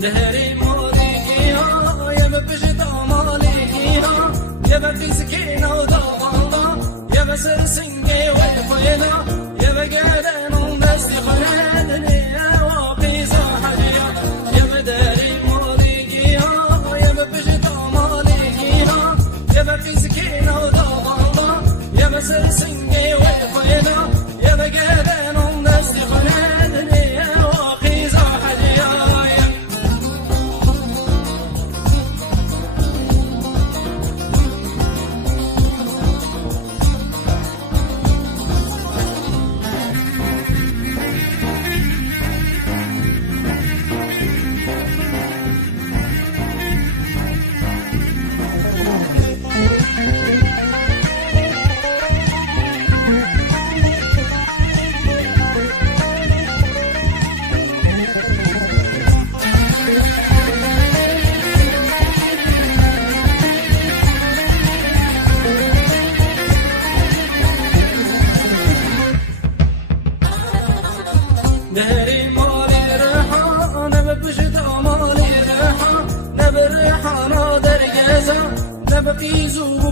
نهري موريكيها يا ببجد ماليكيها يا ببي سكينة ودوضة يا بسرسنجي والفيلة يا بقادن ومستي خلادني يا واقي زاحلية يا بداري موريكيها يا ببجد ماليكيها يا ببي سكينة ودوضة يا بسرسنجي والفيلة يا بقادن ومستي خلادني يا واقي زاحلية نهري مالي ريحة أنا ببجد مالي ريحة نبي الريحة نادر جازة نبقي زوب